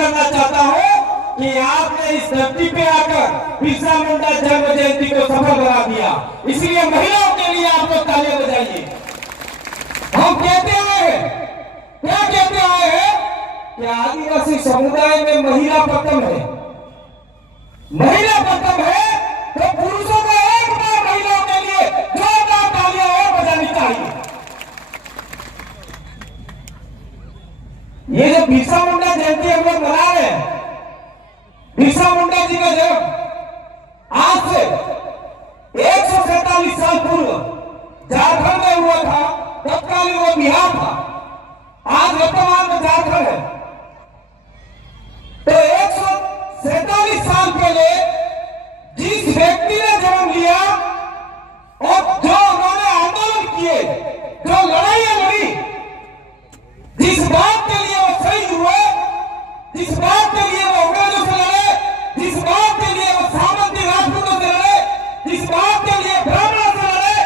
करना चाहता हूँ कि आपने इस धरती पे आकर बिरसा मुंडा जन्म जयंती को सफल बना दिया। इसलिए महिलाओं के लिए आप लोग तालियां बजाइए। हम कहते आए हैं, क्या कहते आए हैं कि आदिवासी समुदाय में महिला प्रथम है। महिला प्रथम है तो पुरुषों को एक बार महिलाओं के लिए जोरदार तालियां और बजानी चाहिए। ये जो बिरसा मुंडा जयंती हम लोग मना रहे हैं, बिरसा मुंडा जी का जन्म आज से 147 साल पूर्व झारखंड में हुआ था। तत्कालीन वो बिहार था, आज वर्तमान में झारखंड है। तो 147 साल पहले जिस व्यक्ति ने जन्म लिया और जो उन्होंने आंदोलन किए, जो लड़ाइयां लड़ी, जिस बात के लिए वो शहीद हुए, जिस बात के लिए वो अंग्रेजों से लड़े, जिस बात के लिए वो सामंती राजपूतों से लड़े, जिस बात के लिए ब्राह्मणों से लड़े,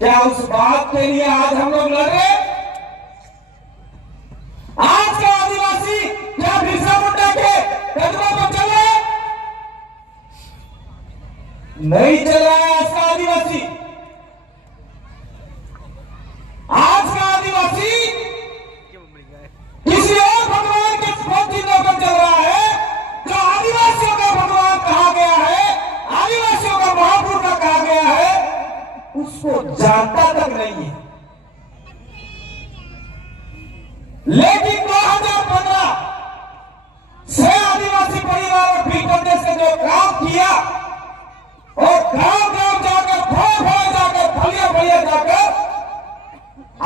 क्या उस बात के लिए आज हम लोग लड़ रहे? आज का आदिवासी क्या बिरसा मुंडा के कदमों पर चल रहे? नहीं चल रहा है आज का आदिवासी। आज का आदिवासी किसी और भगवान के चिन्हों पर चल रहा है। जो आदिवासियों का भगवान कहा गया है, आदिवासियों का महापुरुष कहा गया है, उसको जानता तक नहीं है। लेकिन 2015 से आदिवासी परिवार और भील प्रदेश ने जो काम किया और गांव गांव जाकर, भोर जाकर, फलिया फलिया जाकर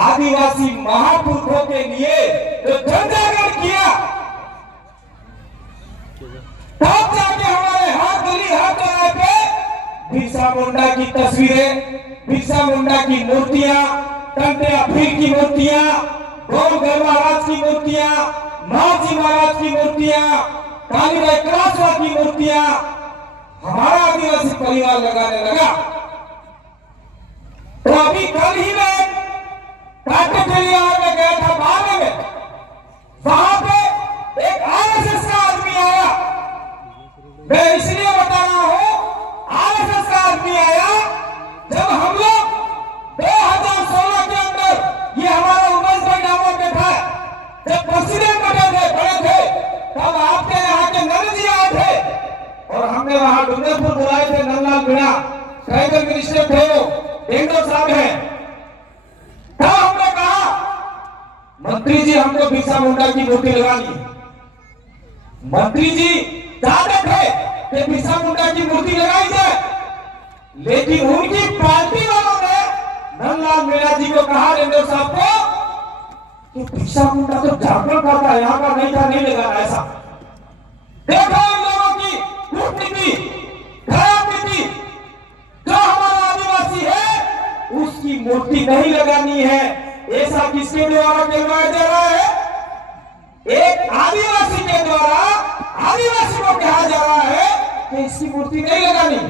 आदिवासी महापुरुषों के लिए जो जनजागरण किया, तब जाके हमारे हर गली हर जगह पे बिरसा मुंडा की तस्वीरें, बिरसा मुंडा की मूर्तियां, टंटे अफीर की मूर्तियां, गौर महाराज की मूर्तियां, महाजी महाराज की मूर्तियां, कालीबाई कलासवा की मूर्तियां हमारा आदिवासी परिवार लगाने लगा। तो अभी कल ही में काटे के लिए मैं गया था बारह में, वहां पे एक आरएसएस का आदमी आया। मैं इसलिए बता रहा हूं, आरएसएस का आदमी आया जब हम लोग 2016 के अंदर, ये हमारा उमेश भाई नामों के था, जब प्रेसिडेंट बड़े थे, तब आपके यहाँ के नंद जी आए थे और हमने वहां डूंगरपुर बुलाए थे। नंदलाल मीणा ट्राइबल मिनिस्टर थे, वो डेंगो साहब हैं। तब हमने कहा, मंत्री जी हमको बिरसा मुंडा की मूर्ति लगानी। मंत्री जी चाहते थे कि बिरसा मुंडा की मूर्ति लगाई जाए, लेकिन उनकी पार्टी वालों ने नंदलाल मीणा जी को कहा, डेंगो साहब को, कि बिरसा मुंडा तो झारखंड का था, यहाँ का नहीं था, नहीं लगाना। ऐसा देखो इन लोगों की कूटनीति, खराब नीति। जो हमारा आदिवासी है उसकी मूर्ति नहीं लगानी है, ऐसा किसके द्वारा कहवाया जा रहा है? एक आदिवासी के द्वारा आदिवासी को कहा जा रहा है कि इसकी मूर्ति नहीं लगानी।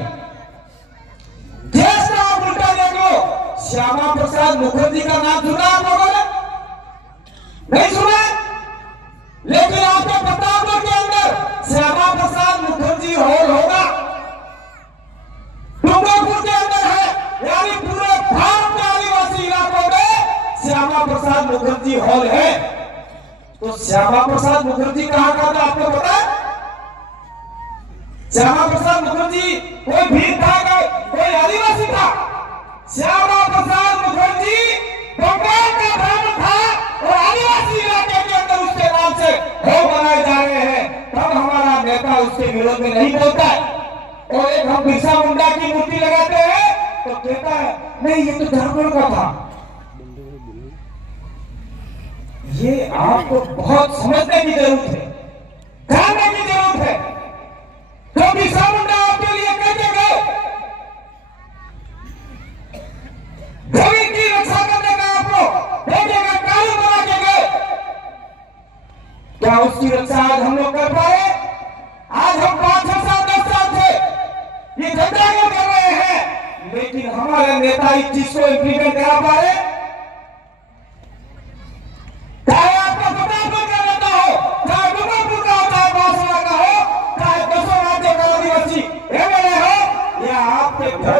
देश का आप उल्टा देख लो, श्यामा प्रसाद मुखर्जी का नाम सुना आप लोगों ने? नहीं सुना? लेकिन आपके प्रतापगढ़ के अंदर श्यामा प्रसाद मुखर्जी हॉल होगा, डूंगरपुर के अंदर है, यानी पूरे भारत के आदिवासी इलाकों में श्यामा प्रसाद मुखर्जी हॉल है। तो श्यामा प्रसाद मुखर्जी कहां का था आपको पता है? श्यामा प्रसाद मुखर्जी कोई भील था, कोई आदिवासी था? श्यामा प्रसाद मुखर्जी बंगाल का ब्राह्मण था और आदिवासी इलाके के अंदर उसके नाम से हॉल बनाए जा रहे हैं। तब हमारा नेता उसके विरोध में नहीं बोलता है। और एक हम बिरसा मुंडा की मूर्ति लगाते हैं तो कहता है नहीं, ये तो झारखंड का था। ये आपको बहुत समझने की जरूरत है, जानने की जरूरत है। तो बिरसा मुंडा आपके लिए कहते गए, जमीन की रक्षा करने का आपको भेजेगा, कानून बना के गए। क्या उसकी रक्षा आज हम लोग कर पाए? आज हम 5-6 साल 10 साल से ये जनजागरण कर रहे हैं, लेकिन हमारे नेता इस चीज को इम्प्लीमेंट करा पा रहे? चाहे आपका प्रतापगढ़ का नेता हो,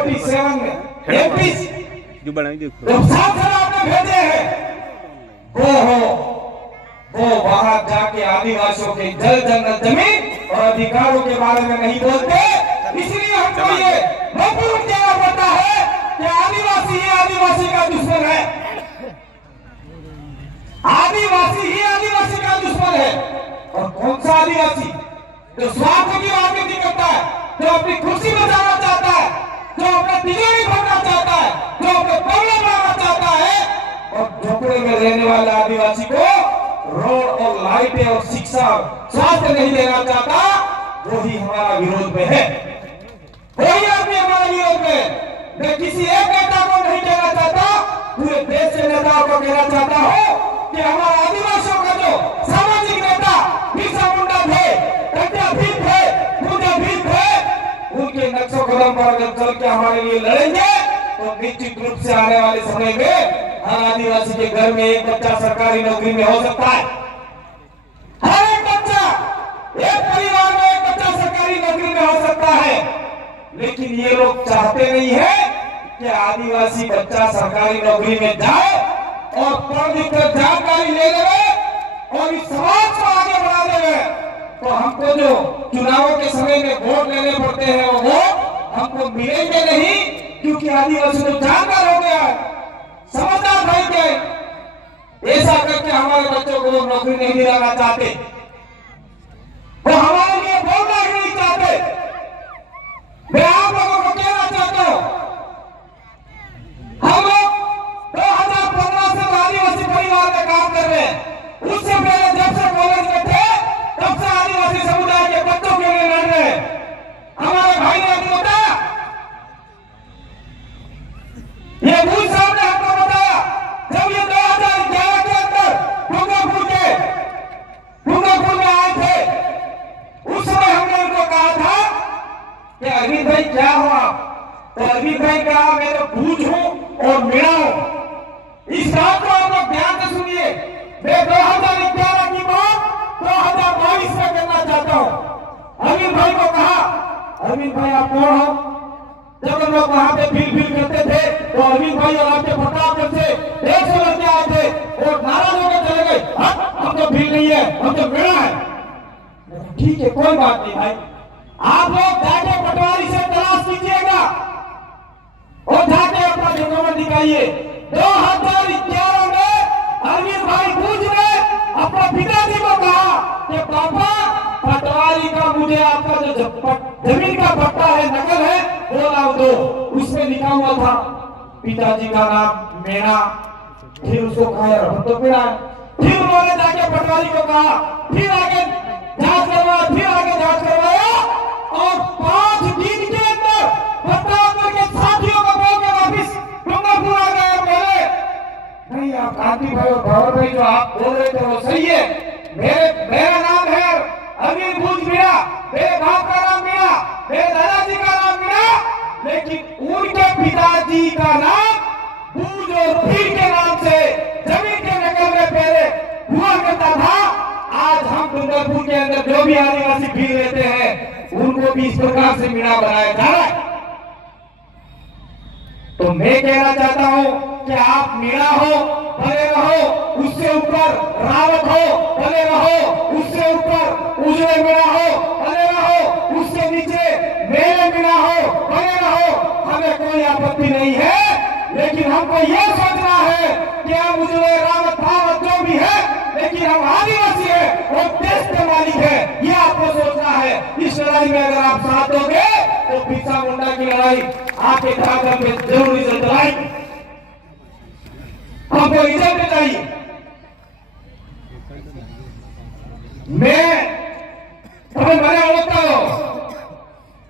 47 में एमपी जो बनाई देखो जो सांसद आपने भेजे हैं वो वहां जाके आदिवासियों के जल जंगल जमीन और अधिकारों के बारे में नहीं बोलते। इसलिए हमको ये प्रूफ देना पड़ता है कि आदिवासी ही आदिवासी का दुश्मन है, आदिवासी ही आदिवासी का दुश्मन है। और कौन सा आदिवासी जो स्वार्थ की राजनीति करता है, जो अपनी खुशी बचाना चाहता है, जो अपना तिजोरी भरना चाहता है, जो अपने बंगले बनाना चाहता है, और झोपड़े में रहने वाले आदिवासी को रोड और लाइटें और शिक्षा स्वास्थ्य नहीं देना चाहता, वही हमारा विरोध में है। कोई आदमी हमारे विरोध में, मैं किसी एक नेता को नहीं कहना चाहता, पूरे देश के नेताओं को कहना चाहता हूं कि हमारे आदिवासियों का जो सामाजिक नेता बिरसा मुंडा थे, टंटा भीम थे, पूजा भीम थे, उनके नक्शे कदम पर अगर चल के हमारे लिए लड़ेंगे तो निश्चित रूप से आने वाले समय में हर आदिवासी के घर में एक बच्चा सरकारी नौकरी में हो सकता है। हर एक बच्चा, एक परिवार में एक बच्चा सरकारी नौकरी में हो सकता है। लेकिन ये लोग चाहते नहीं है कि आदिवासी बच्चा सरकारी नौकरी में जाए और पढ़ लिख कर जानकारी ले ले और इस समाज को आगे बढ़ा दे। तो हमको जो चुनावों के समय में वोट लेने पड़ते हैं वो वोट हमको मिलेंगे नहीं, क्योंकि आदिवासी तो जानकार हो गया है, समझदार भाई के। ऐसा करके हमारे बच्चों को वो नौकरी नहीं दिलाना चाहते, वो हमारे लिए बोलना ही नहीं चाहते। मैं आप लोगों को कहना चाहता हूं, हम लोग 2015 से आदिवासी परिवार में काम कर रहे हैं। उससे पहले जब से कॉलेज में थे तब से आदिवासी समुदाय के बच्चों के लिए लड़ रहे हैं। हमारे भाई ने अभी बताया, ये भूल साहब ने हमको बताया, जब ये 2011 के अंदर डूंगरपुर में आए थे, उस समय हमने उनको कहा था कि अरविंद भाई क्या हो आप? तो अरविंद भाई कहा मैं तो भूज हूं और मेरा हूं। इस बात को आप लोग ध्यान से सुनिए। मैं 2011 की बात 2022 में करना चाहता हूं। अरविंद भाई को कहा, अरविंद भाई आप कौन हो? जब हम लोग वहां पे फील करते थे तो अरविंद भाई और आपके प्रतापगढ़ से 100 लड़के आए थे और नाराज होकर चले गए, हम तो फील नहीं है, हम तो मेरा है। ठीक है, कोई बात नहीं भाई, आप लोग जाके पटवारी से तलाश कीजिएगा और जाके अपना डॉक्यूमेंट दिखाइए। 2011 में अरविंद भाई भूज ने अपने पिताजी को कहा कि पापा पटवारी का मुझे आपका जो जमीन का पट्टा है नकल है वो लाओ दो। उसमें लिखा हुआ था पिताजी का नाम मेरा। फिर उसको कहा यार हम तो मेरा है। फिर उन्होंने जाके पटवारी को कहा, फिर आगे जांच करवाया, फिर आगे जांच करवाया और 5 दिन के अंदर प्रतापगढ़ के साथियों को बोल के वापिस डूंगरपुर आ गए और बोले नहीं आप कांति भाई और भवर भाई जो आप बोल रहे थे वो सही है, मेरा नाम है अरविंद भूज मीणा, मेरे बाप का नाम मीणा, मेरे दादाजी का नाम मीणा, लेकिन उनके पिताजी का नाम भूज और भीड़ के नाम से जमीन के नकल में पहले हुआ करता था। आज हम डूंगरपुर के अंदर जो भी आदिवासी भीड़ लेते हैं उनको भी इस प्रकार से मीणा बनाया जा रहा है। तो मैं कहना चाहता हूं कि आप मीणा हो बने रहो, उससे ऊपर रावत हो बने रहो, उससे ऊपर उजले मीणा हो बने रहो, उससे नीचे मेले मीणा हो बने रहो, हमें कोई आपत्ति नहीं है। लेकिन हमको यह सोचना है कि हम उजले रावत भावत जो भी है, लेकिन हम आदिवासी है और देश के मालिक है, ये आपको सोचना है। इस लड़ाई में अगर आप साथ दोगे तो बिरसा मुंडा की लड़ाई आपके घर में जरूर इज्जत लाएगी, हमको इज्जत चाहिए। मैं तुम्हें बड़ा होता हो,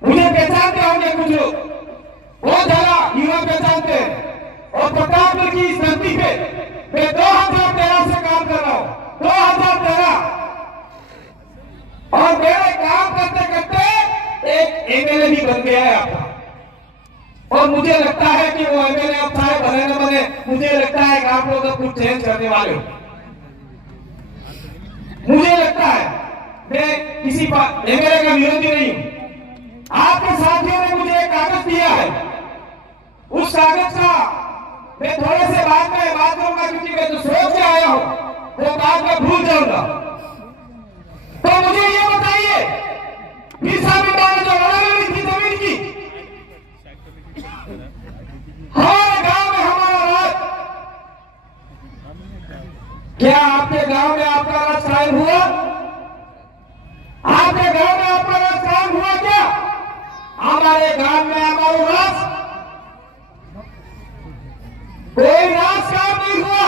मुझे पहचानते होंगे कुछ लोग, बहुत ज्यादा युवा पहचानते और प्रतापगढ़ की इस धरती पे मैं 2013 से काम कर रहा हूं, 2013 और मेरे काम करते करते एक एमएलए भी बन गया है आपका। और मुझे लगता है कि वो एमएलए अब चाहे बने न बने, मुझे लगता है कि आप लोग कुछ चेंज करने वाले हो। मुझे लगता है, मैं किसी एमएलए का विरोधी नहीं हूं। आपके साथियों ने मुझे एक कागज दिया है उस कागज का मैं थोड़े से बाद में बात करूंगा, क्योंकि मैं जो सोच के आया हूं वो बात में भूल जाऊंगा। तो मुझे ये बताइए, बिरसा मुंडा ने जो लड़ाई लड़ी थी जमीन की, हमारे गांव में हमारा राज, क्या आपके गांव में आपका राज कायम हुआ? आपके गांव में आपका राज कायम हुआ क्या? हमारे गांव में हमारा राज, कोई राज काम नहीं हुआ।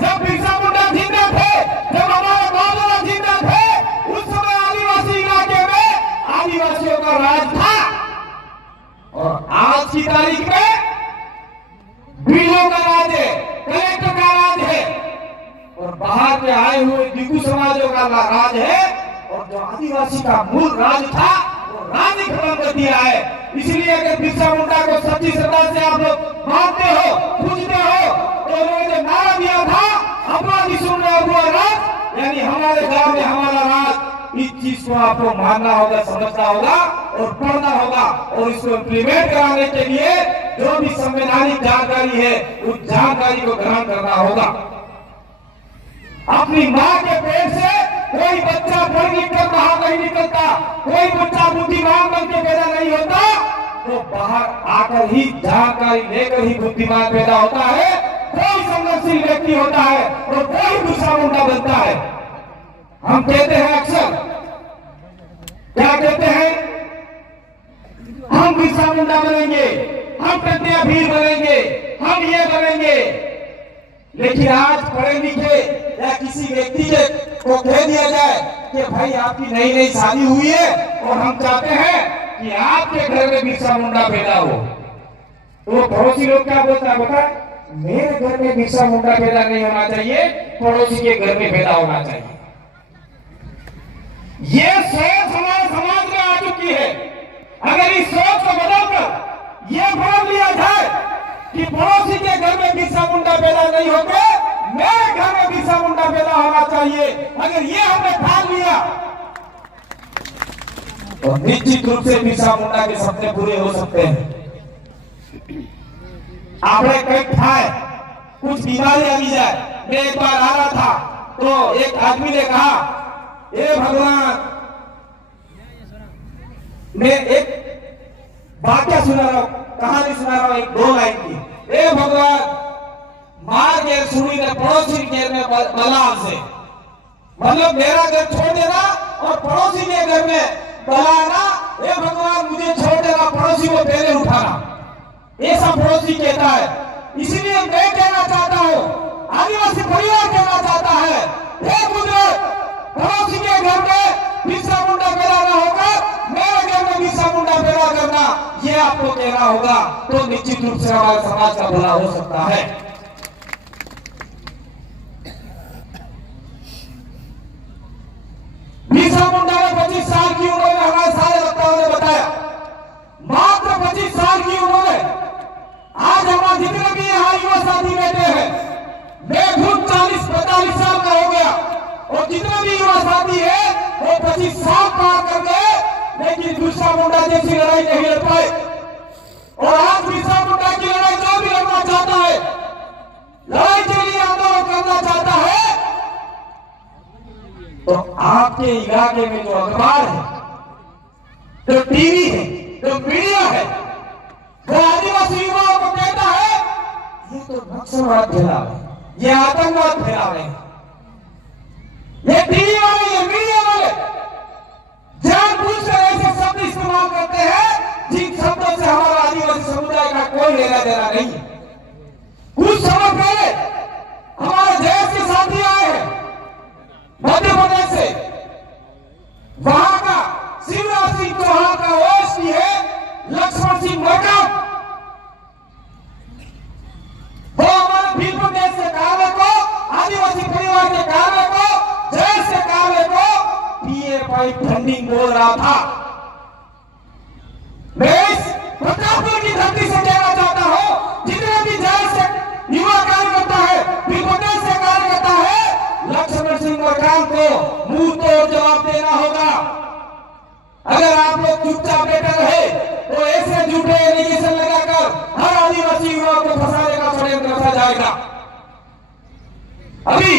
जब बिरसा मुंडा जिंदा थे, जब हमारे बाबा जिंदा थे, उस समय आदिवासी इलाके में आदिवासियों का राज था। और आज की तारीख में बीडीओ का राज है, कलेक्टर का राज है, और बाहर के आए हुए दिगु समाजों का राज है। और जो आदिवासी का मूल राज था वो राज ही खत्म कर दिया है। इसलिए अगर बिरसा मुंडा को सच्ची श्रद्धा से आप लोग मानते हो, पूजते हो, तो उन्होंने जो नारा दिया था, अपराधी सुन रहे हुआ राज, यानी हमारे गांव में हमारा राज, इस चीज को आपको मानना होगा, समझना होगा और पढ़ना होगा। और इसको इम्प्लीमेंट कराने के लिए जो भी संवैधानिक जानकारी है उस जानकारी को ग्रहण करना होगा। अपनी मां के पेट से कोई बच्चा पढ़ लिख कर बाहर नहीं निकलता, कोई बच्चा बुद्धिमान बन के पैदा नहीं होता, तो बाहर आकर ही जानकारी लेकर ही बुद्धिमान पैदा होता है, कोई संघर्षशील व्यक्ति होता है और कोई बिरसा मुंडा बनता है। हम कहते हैं अक्सर, क्या कहते हैं, हम बिरसा मुंडा बनेंगे, हम कन्या भीर बनेंगे, हम ये बनेंगे। लेकिन आज पढ़े लिखे या किसी व्यक्ति को कह दिया जाए कि भाई आपकी नई नई शादी हुई है और हम चाहते हैं कि आपके घर में बिरसा मुंडा पैदा हो, तो वो पड़ोसी लोग क्या बोलता है, बता मेरे घर में बिरसा मुंडा पैदा नहीं होना चाहिए, पड़ोसी के घर में पैदा होना चाहिए। ये सोच हमारे समाज में आ चुकी है। अगर इस सोच को बदलकर ये मान लिया जाए कि पड़ोसी के घर में बिरसा मुंडा पैदा नहीं होते, मेरे घर में बिरसा मुंडा पैदा होना चाहिए, अगर ये हमने ठान लिया तो निश्चित रूप से बिरसा मुंडा के सपने पूरे हो सकते हैं। आपने कई खाए, कुछ बीमारी आ जाए। मैं एक बार आ रहा था तो एक आदमी ने कहा, हे भगवान, मैं एक वाक्य सुना रहा हूं, कहानी सुना रहा हूं, एक 2 लाइन की। हे भगवान, मार के सुनी ने पड़ोसी के घर में बला से, मतलब मेरा घर छोड़ देना और पड़ोसी के घर में बलाना। हे भगवान, मुझे छोड़ देना, पड़ोसी को पहले उठाना, ऐसा पड़ोसी कहता है। इसीलिए मैं कहना चाहता हूं, आदिवासी परिवार कहना चाहता है, हे गुजरात, पड़ोसी के घर में बिरसा मुंडा पैदा ना होकर मेरे घर में बिरसा मुंडा पैदा करना, ये आपको कहना होगा, तो निश्चित रूप से हमारे समाज का भला हो सकता है। बिरसा मुंडा ने 25 साल की उम्र में, हमारे सारे वक्ताओं ने बताया, मात्र 25 साल की उम्र में आज हमारे जितने भी यहाँ युवा साथी बैठे हैं, मैं खुद 40-45 साल का हो गया और जितने भी युवा साथी है वो 25 साल पार कर गए, लेकिन बिरसा मुंडा जैसी लड़ाई नहीं लड़ पाए। और आज बिरसा मुंडा की लड़ाई जो भी लड़ना चाहता है, लड़ाई के लिए आंदोलन करना चाहता है, तो आपके इलाके में जो अखबार है, जो टीवी है, जो मीडिया है, वो आदिवासी युवाओं को कहता है ये तो नक्सलवाद फैला रहे, ये आतंकवाद फैला रहे, ये टीवी वाले, ये मीडिया वाले जानबूझकर ऐसे शब्द इस्तेमाल करते हैं जिन शब्दों से हमारा आदिवासी समुदाय का कोई लेना देना नहीं। कुछ समय पहले हमारे देश के साथी आए हैं मध्य प्रदेश से, वहां का शिवराज सिंह चौहान का ओएसडी है लक्ष्मण सिंह मरकाम, वो हमारे भीलपुर देश के कार्य को, आदिवासी परिवार के कार्य को, देश के कार्य को पीएफआई फंडिंग बोल रहा था। मैं इस प्रतापपुर की धरती से कहना चाहता हूं, जितने भी देश से युवा कार्यकर्ता है, भीलपुर देश से कार्यकर्ता है, लक्ष्मण सिंह मरकाम को मुंह तोड़ जवाब देना होगा। अगर आप लोग चुपचाप बैठे रहे तो ऐसे झूठे एलिगेशन लगाकर कर हर आदिवासी युवा को फंसाने का षड्यंत्र रचा जाएगा। अभी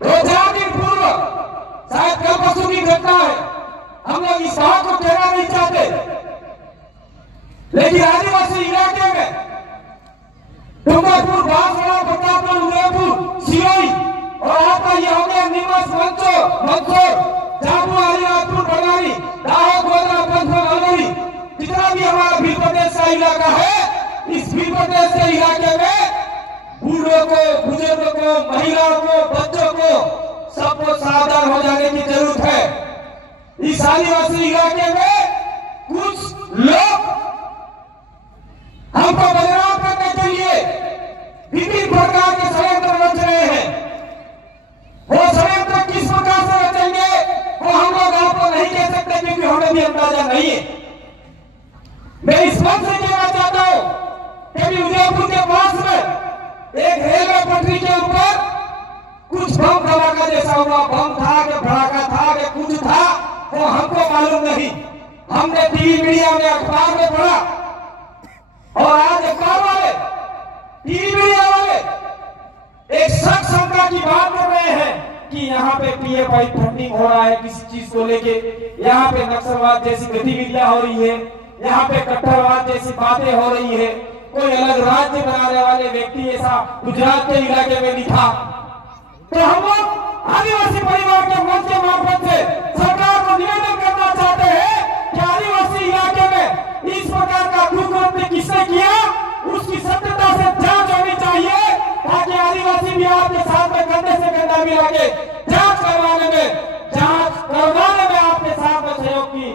2-4 दिन पूर्व शायद कल परसों की घटना है, हम लोग इस बात को कहना नहीं चाहते, लेकिन आदिवासी इलाके में डूंगरपुर, बांसवाड़ा, प्रतापगढ़, उदयपुर, सिरोही और आपका ये हो गया नीमच, मंदसौर, जामुन, अलीराजपुर, बड़वानी, दाहोद, गोधरा, पंचमढ़, अलवरी, जितना भी हमारा भील प्रदेश का इलाका है, इस भील प्रदेश के इलाके में बूढ़ों को, बुजुर्गों को, महिलाओं को, बच्चों को सबको सावधान हो जाने की जरूरत है। इस आदिवासी इलाके में कुछ लोग हमको बदनाम करने के लिए विभिन्न प्रकार के षड्यंत्र रच रहे हैं। वो षड्यंत्र किस प्रकार से रचेंगे वो हम लोग आपको नहीं कह सकते, क्योंकि हमें भी अंदाजा नहीं है। मैं इस बात से कहना चाहता हूं कि उदयपुर के पास में एक रेलवे पटरी के ऊपर कुछ बम धमाका जैसा हुआ, बम था कि भड़ाका था कि कुछ था, वो हमको मालूम नहीं। हमने टीवी मीडिया में, अखबार में पढ़ा, और आज अखबार वाले, टीवी मीडिया वाले एक शक शंका की बात कर रहे हैं कि यहाँ पे पीएफआई फंडिंग हो रहा है किसी चीज को लेके, यहाँ पे नक्सलवाद जैसी गतिविधियां हो रही है, यहाँ पे कट्टरवाद जैसी बातें हो रही है, कोई अलग राज्य बनाने वाले व्यक्ति ऐसा गुजरात के इलाके में लिखा। तो हम लोग आदिवासी परिवार के मंच के मार्फत से सरकार को निवेदन करना चाहते हैं कि आदिवासी इलाके में इस प्रकार का कुकृत्य किसने किया, उसकी सत्यता से जांच होनी चाहिए, ताकि आदिवासी भी आपके साथ में कंधे से कंधा मिला के जांच करवाने में आपके साथ में सहयोग की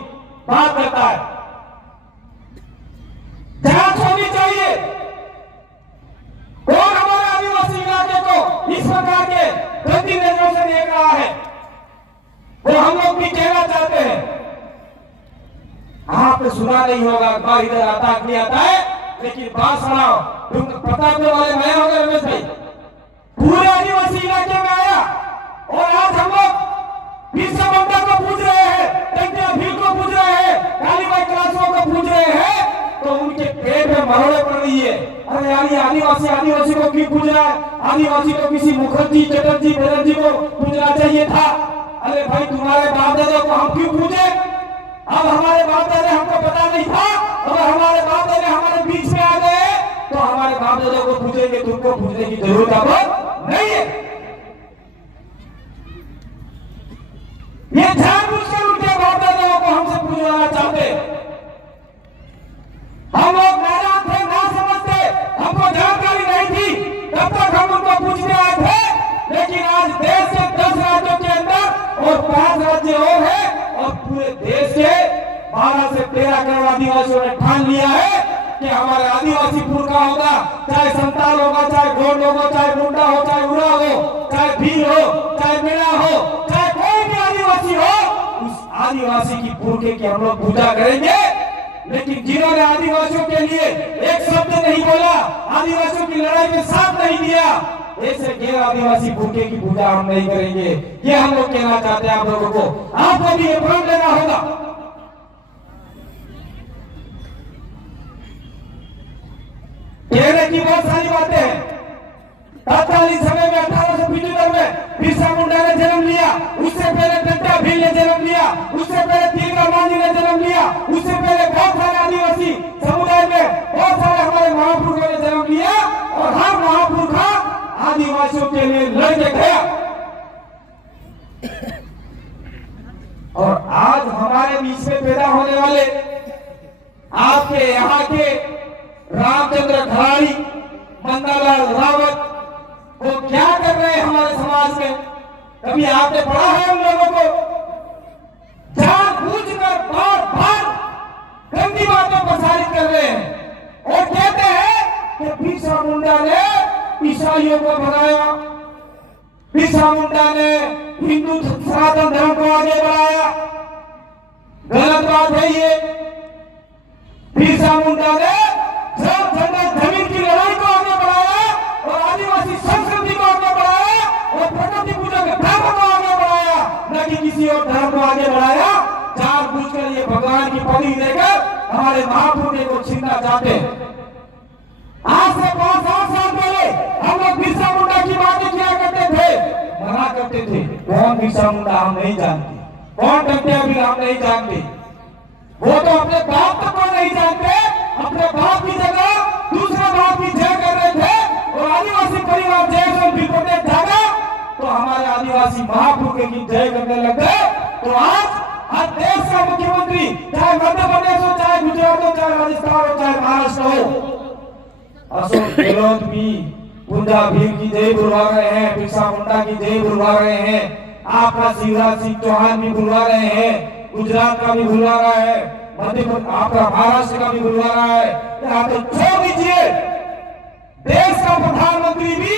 बात करता है। जांच होनी चाहिए। कौन हमारे आदिवासी इलाके को इस प्रकार के गंदी नजरों से देख रहा है, वो हम लोग भी कहना चाहते हैं। आपने सुना नहीं होगा, अखबार इधर आता नहीं आता है, लेकिन बात सुनाओ, प्रतापगढ़ वाले नया हो गए रमेश भाई, पूरे आदिवासी इलाके में आया, और आज हम लोग बिरसा मुंडा को पूछ रहे हैं, टंकिया भील को पूछ रहे हैं, कालीबाई क्लासों को पूछ रहे हैं, तो उनके पेट में मरोड़े पड़ रही है। अरे यार, ये आदिवासी को क्यों पूछ रहा है? आदिवासी को किसी मुखर्जी, चटर्जी, बनर्जी को पूछना चाहिए था। अरे भाई, तुम्हारे बाप दादा को हम क्यों पूछे? अब हमारे बाप दादा हमको पता नहीं था, अगर हमारे बाप दादा हमारे बीच में आ गए तो हमारे बाप दादा को पूछेंगे, तुमको पूछने की जरूरत अब नहीं है। ये जानबूझकर उनके बाप दादाओं को हमसे पूछवाना चाहते। हम लोग नादान थे, ना समझते, हमको जानकारी नहीं थी, तब तक हम उनको पूछने आए थे। लेकिन आज देश के 10 राज्यों के अंदर और 5 राज्य और है, और पूरे देश के 12 से 13 करोड़ आदिवासियों ने ठान लिया है कि हमारे आदिवासी पुरखा होगा, चाहे संताल होगा, चाहे गोंड होगा, चाहे मुंडा हो, चाहे उरा हो, चाहे भील हो, चाहे मेला हो, चाहे कोई भी आदिवासी हो, उस आदिवासी की पुरखे की हम लोग पूजा करेंगे। लेकिन जिन्होंने आदिवासियों के लिए एक शब्द नहीं बोला, आदिवासियों की लड़ाई में साथ नहीं दिया, ऐसे गैर आदिवासी पुरखे की पूजा हम नहीं करेंगे। ये हम लोग कहना चाहते हैं आप लोगों को। आपको भी ये प्रण लेना होगा। कहने की बहुत सारी बातें हैं। तत्कालीन समय में 1875 में बिरसा मुंडा ने जन्म लिया, उससे पहले टंटा भील ने जन्म लिया, उससे पहले तिलका मांझी ने जन्म लिया, उससे पहले बहुत सारे आदिवासी समुदाय में बहुत सारे हमारे महापुरुषों ने जन्म लिया, और हर महापुरुष आदिवासियों के लिए लड़के गया। और आज हमारे बीच में पैदा होने वाले आपके यहाँ के रामचंद्र खराड़ी, मंदालाल रावत, वो क्या कर रहे हैं हमारे समाज में? कभी आपने पढ़ा है उन लोगों को? जानबूझकर बार-बार गंदी बातें प्रसारित कर रहे हैं, और कहते हैं कि बिरसा मुंडा ने ईसाइयों को भगाया, बिरसा मुंडा ने हिंदू सनातन धर्म को आगे बढ़ाया। गलत बात है ये। बिरसा मुंडा ने जमीन की लड़ाई को आगे बढ़ाया, और आदिवासी संस्कृति को आगे बढ़ाया, और प्रकृति पूजा के धर्म को आगे बढ़ाया, न कि किसी और धर्म को आगे बढ़ाया। जानबूझकर ये भगवान की पदवी देकर हमारे महापुरुषों को छीनना चाहते हैं। आज से 5-7 साल पहले हम लोग बिरसा मुंडा की बातें किया करते थे, मना करते थे। कौन बिरसा मुंडा हम नहीं जानते, कौन टंटिया भी हम नहीं जानते। वो तो अपने बाप तक को नहीं जानते, अपने बाप की जगह दूसरे बाप की जय कर रहे थे। और आदिवासी परिवार जय बिल्कुल जागा तो हमारे आदिवासी महापुरुषों की जय करने लग गए। तो आज देश का मुख्यमंत्री चाहे मध्य प्रदेश हो, चाहे गुजरात हो, चाहे राजस्थान हो, चाहे महाराष्ट्र हो, अशोक गहलोत भी पुंजा भीम की जय बुलवा रहे हैं, बिरसा मुंडा की जय बुलवा रहे हैं, आपका शिवराज सिंह चौहान भी बुलवा रहे हैं, गुजरात का भी बुलवा रहा है, मध्य प्रदेश आपका महाराष्ट्र का भी बुलवा रहा है। यहाँ तो छोड़ दीजिए, देश का प्रधानमंत्री भी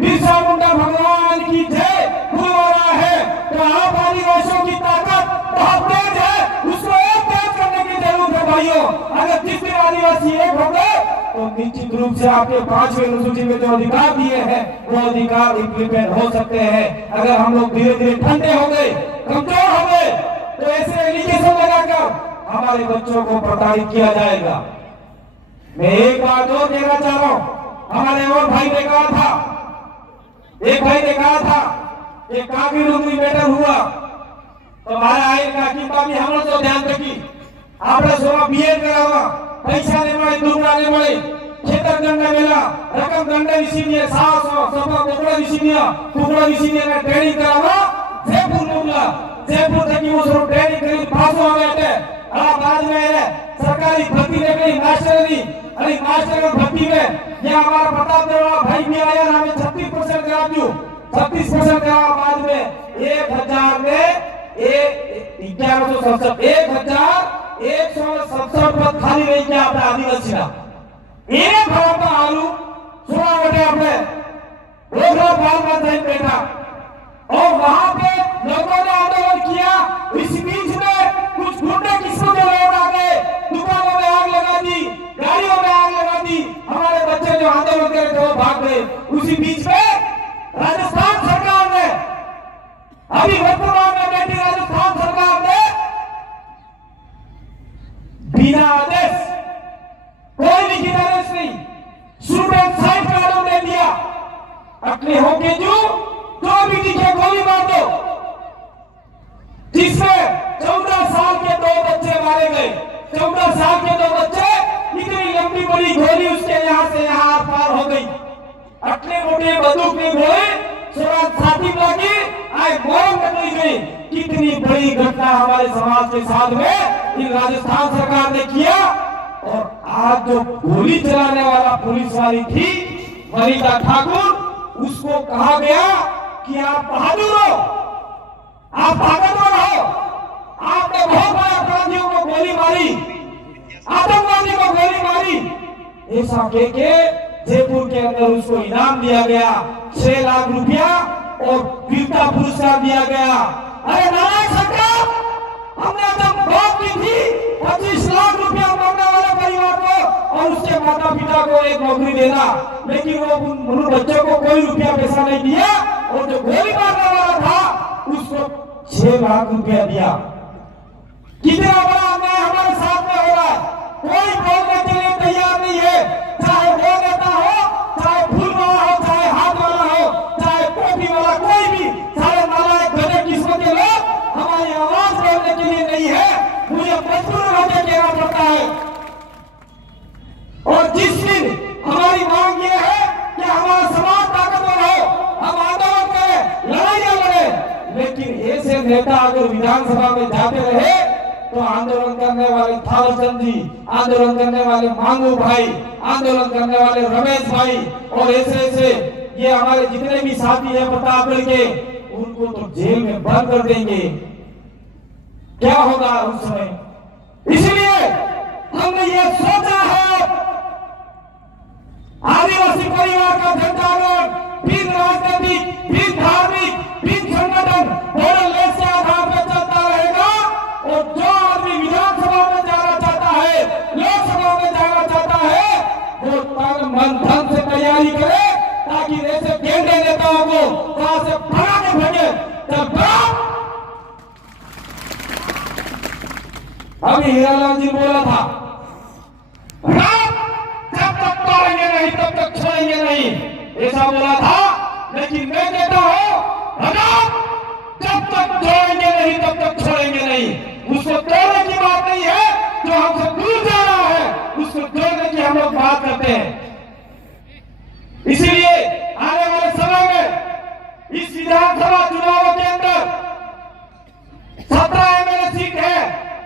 बिरसा मुंडा भगवान की जय बुलवा रहा है। तो आप आदिवासियों की ताकत बहुत तेज है, उसको और तेज करने की जरूरत है भाइयों। अगर जिस दिन आदिवासी एक हो गए तो निश्चित रूप से आपके 5वें अनुसूची में जो अधिकार दिए हैं वो अधिकार इम्प्लीमेंट हो सकते हैं। अगर हम लोग धीरे धीरे ठंडे हो गए, कमजोर हो गए, तो ऐसे एलिगेशन लगाकर हमारे बच्चों को प्रताड़ित किया जाएगा। मैं एक बात और कहना चाह रहा हूं, हमारे और भाई ने कहा था, एक भाई ने कहा था कि काफी नौकरी मैटर हुआ तो हमारा आयल का भी हम लोग तो ध्यान रखी, આપણે સોવા બીએડ કરાવવા પૈસા ને મળે, દુબળા ને મળે, ખેતર દંડ મેલા રકમ દંડ વિસીને 100 સભા કોકડા વિસીને ટુકડા વિસીને ટ્રેનિંગ કરાવવા જયપુર મોકલા। जयपुर तक की वो सब ट्रेनिंग करी पासो आ गए थे। बाद में सरकारी भर्ती में गई मास्टर दी, अरे मास्टर की भर्ती में ये हमारा प्रताप देवड़ा भाई भी आया, हमें 36% करा दियो, 36% करा। बाद में 1000 में 1167 पद खाली रही क्या अपने आदिवासी ना एक भरता आलू सुना बटे अपने रोजगार बाल में बैठा और वहां पे लोगों ने आंदोलन किया। इस बीच में कुछ गुंडे किस्मों के लोग आ गए, दुकानों में आग लगा दी, गाड़ियों में आग लगा दी, हमारे बच्चे जो आंदोलन कर रहे थे वो भाग गए। उसी बीच में राजस्थान सरकार ने, अभी वर्तमान में बैठी राजस्थान सरकार ने बिना आदेश, कोई लिखित आदेश नहीं, स्टूडेंट साइड कानून दे दिया। अगले होके जो भी दिखे गोली मार दो, जिसमें 14 साल के 2 बच्चे मारे गए। 14 साल के 2 बच्चे, इतनी लंबी बड़ी गोली उसके यहां से यहां पार हो गई। अटले मोटे बंदूक में गोली सुरत छाती लगी, आए मौत नहीं गई। कितनी बड़ी घटना हमारे समाज के साथ में इन राजस्थान सरकार ने किया। और आज जो गोली चलाने वाला पुलिस वाली थी वनिता ठाकुर, उसको कहा गया कि आप बहादुर हो, आप ताकतवर हो, आपने बहुत बड़े अपराधियों को गोली मारी, आतंकवादी को गोली मारी। ऐसा कह के जयपुर के अंदर उसको इनाम दिया गया, 6 लाख रुपया और वीरता पुरस्कार दिया गया। अरे नारायण सरकार, हमने जब बात की थी 25 लाख रुपया मांगने वाले परिवार को और उसके माता पिता को एक नौकरी देना, लेकिन वो उन बच्चों को कोई रुपया पैसा नहीं दिया। और जो गोली मारने वाला था उसको 6 लाख रुपया दिया। कितना बड़ा अन्याय हमारे साथ में हो रहा है, कोई बोलने के लिए तैयार नहीं है। चाहे वो नेता हो, चाहे फूल वाला हो, चाहे हाथ वाला हो, चाहे टोपी वाला, कोई भी, सारे नालायक गधे किस्म के लोग हमारी आवाज बोलने के लिए नहीं है। मुझे मजबूर होकर कहना पड़ता है। और जिस दिन हमारी मांग ये है कि हमारा समाज ताकतवर हो, हम आंदोलन करें, लड़ाइयां लड़ें, लेकिन ऐसे नेता अगर विधानसभा में जाते रहे तो आंदोलन करने वाले थावरचंद जी, आंदोलन करने वाले मांगू भाई, आंदोलन करने वाले रमेश भाई और ऐसे ऐसे ये हमारे जितने भी साथी हैं प्रतापगढ़ के, उनको तो जेल में बंद कर देंगे। क्या होगा उस समय? इसलिए हमने ये सोचा है, आदिवासी परिवार का जनजागरण बिन राजनीतिक, बिन धार्मिक, बिन संगठन, मॉडल के आधार पर चलता रहेगा। और जो आदमी विधानसभा में जाना चाहता है, लोकसभा में जाना चाहता है, वो तन मन धन से तैयारी करे, ताकि ऐसे केंद्रीय नेताओं को वहां से भगा के भेजे। अभी हीरालाल जी बोला था, जब तक तो छोड़ेंगे नहीं, ऐसा बोला था। लेकिन मैं कहता हूं हम जब तक जोड़ेंगे नहीं तब तक छोड़ेंगे नहीं। उसको तोड़ने की बात नहीं है, जो हमसे दूर जा रहा है उसको जोड़ने की हम लोग बात करते हैं। इसीलिए आने वाले समय में इस विधानसभा चुनाव के अंदर 17 एमएलए सीट है,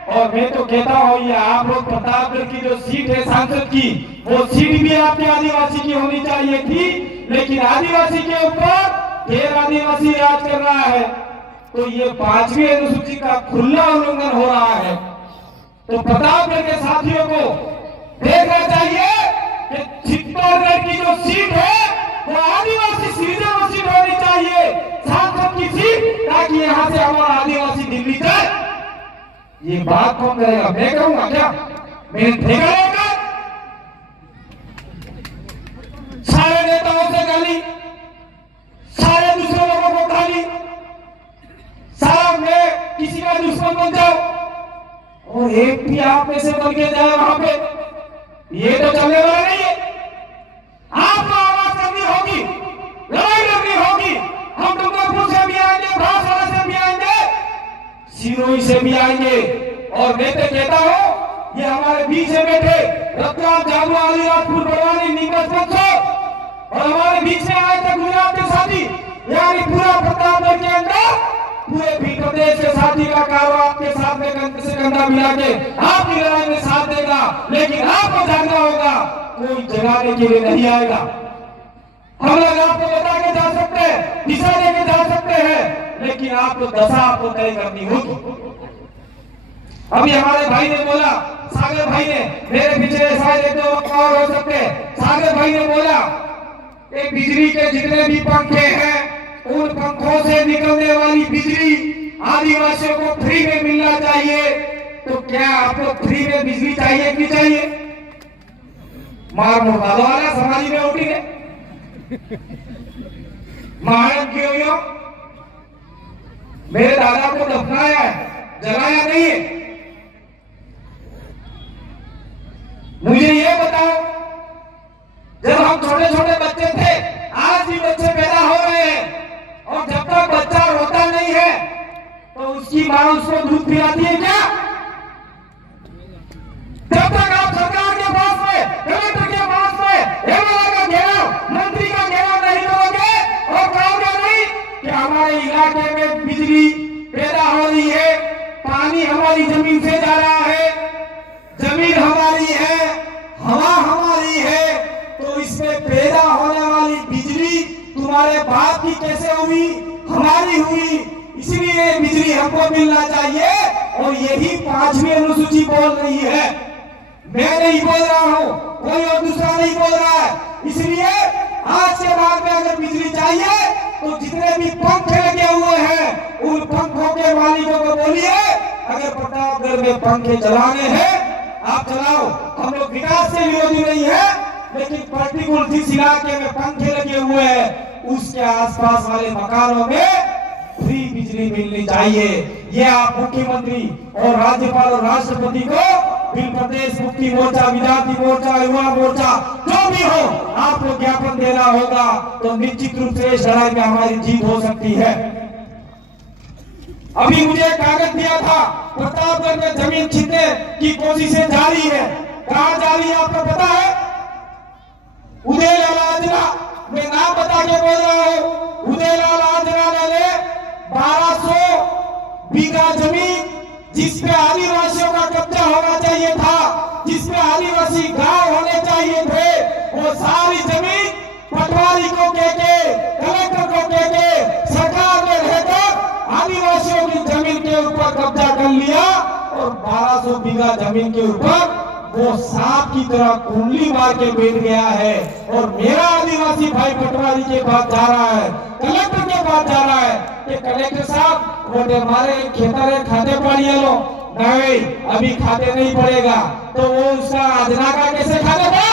और मैं तो कहता हूं ये आप लोग प्रतापगढ़ की जो सीट है सांसद की, वो सीट भी आपके आदिवासी की होनी चाहिए थी, लेकिन आदिवासी के ऊपर गैर आदिवासी राज कर रहा है, तो ये 5वीं अनुसूची का खुला उल्लंघन हो रहा है। तो प्रतापगढ़ के साथियों को देखना चाहिए कि चित्तौड़गढ़ की जो सीट है वो आदिवासी सीजन सीट होनी चाहिए, सांसद की सीट, ताकि यहां से हमारा आदिवासी दिल्ली जाए। ये बात कौन करेगा? मैं करूंगा क्या? मैंने ठेका लेगा? सारे नेताओं से गाली, सारे दूसरे लोगों को गाली, सारा मैं किसी का दुश्मन बन जाऊं और एक भी आप में से बन के जाए वहां पे, ये तो चलने वाला नहीं है। आपको आवाज करनी होगी, लड़ाई लड़नी होगी। हम डूंगरपुर से भी आएंगे, भाषा से भी आएंगे, सिरोही से भी आएंगे। और मैं तो कहता हूं ये हमारे बीच में बैठे रतलाम, जामुआ, अलीराजपुर, बड़वानी, नीमच, बक्सर और हमारे बीच में आए थे गुजरात के साथी, यानी पूरा प्रतापगढ़ के अंदर पूरे भी प्रदेश के साथी का कारवा आपके साथ में कंधे से कंधा मिला के आपकी लड़ाई में साथ देगा। लेकिन आपको जानना होगा, कोई जगाने के लिए नहीं आएगा। हम लोग आपको बता के जा सकते हैं, दिशा देके जा सकते हैं, लेकिन आपको दशा आपको तय करनी होगी। अभी हमारे भाई ने बोला, सागर भाई ने, मेरे पीछे शायद 1-2 और हो सकते हैं, सागर भाई ने बोला कि बिजली के जितने भी पंखे हैं उन पंखों से निकलने वाली बिजली आदिवासियों को फ्री में मिलना चाहिए। तो क्या आपको फ्री में बिजली चाहिए कि चाहिए? मार मुर्दादो वाला समाज में उठी है महाराज क्यों यो? मेरे दादा को दफनाया है, जलाया नहीं है। मुझे ये बताओ, जब हम छोटे छोटे बच्चे थे, आज भी बच्चे पैदा हो रहे हैं, और जब तक बच्चा रोता नहीं है तो उसकी मां उसको दूध पिलाती है क्या? जब तक आप सरकार के पास में, कलेक्टर के पास में एमएलए का घेराव, मंत्री का घेराव नहीं करोगे और कहोगे नहीं कि हमारे इलाके में बिजली पैदा हो रही है, पानी हमारी जमीन से जा रहा है, जमीन हमारी है, हवा हमारी है, तो इसमें पैदा होने वाली बिजली तुम्हारे बाप की कैसे हुई? हमारी हुई। इसलिए बिजली हमको मिलना चाहिए, और यही 5वीं अनुसूची बोल रही है। मैं नहीं बोल रहा हूं, कोई और दूसरा नहीं बोल रहा है। इसलिए आज के बाद में अगर बिजली चाहिए तो जितने भी पंखे लगे हुए हैं उन पंखों के मालिकों को बोलिए, अगर प्रतापगढ़ में पंखे चलाने हैं आप चलाओ। हम लोग विकास के विरोधी नहीं है, लेकिन पर्टिकुलर जिस इलाके में पंखे लगे हुए हैं उसके आसपास वाले मकानों में फ्री बिजली मिलनी चाहिए। ये आप मुख्यमंत्री और राज्यपाल और राष्ट्रपति को, फिर प्रदेश मुक्ति मोर्चा, विद्यार्थी मोर्चा, युवा मोर्चा, जो भी हो, आपको ज्ञापन देना होगा। तो निश्चित रूप से इस लड़ाई में हमारी जीत हो सकती है। अभी मुझे कागज दिया था, प्रतापगढ़ में जमीन छीनने की कोशिशें जारी है। कहां जारी है आपको पता है? उदयलाल आंजना, मैं नाम बता के बोल रहा हूं, उदयलाल आंजना ने 1200 बीघा जमीन जिसपे आदिवासियों का कब्जा होना चाहिए था, जिसपे आदिवासी गांव होने चाहिए थे, वो सारी जमीन पटवारी को कहके, कलेक्टर को कहके, सरकार में रहकर आदिवासियों की जमीन के ऊपर कब्जा कर लिया, और 1200 बीघा जमीन के ऊपर वो सांप की तरह कुंडली मार के बैठ गया है। और मेरा आदिवासी भाई पटवारी के पास जा रहा है, कलेक्टर के पास जा रहा है कि कलेक्टर साहब वो हमारे खेतर खाते पड़िए लो, नहीं अभी खाते नहीं पड़ेगा। तो वो उसका आंजना का कैसे खाते पड़ा?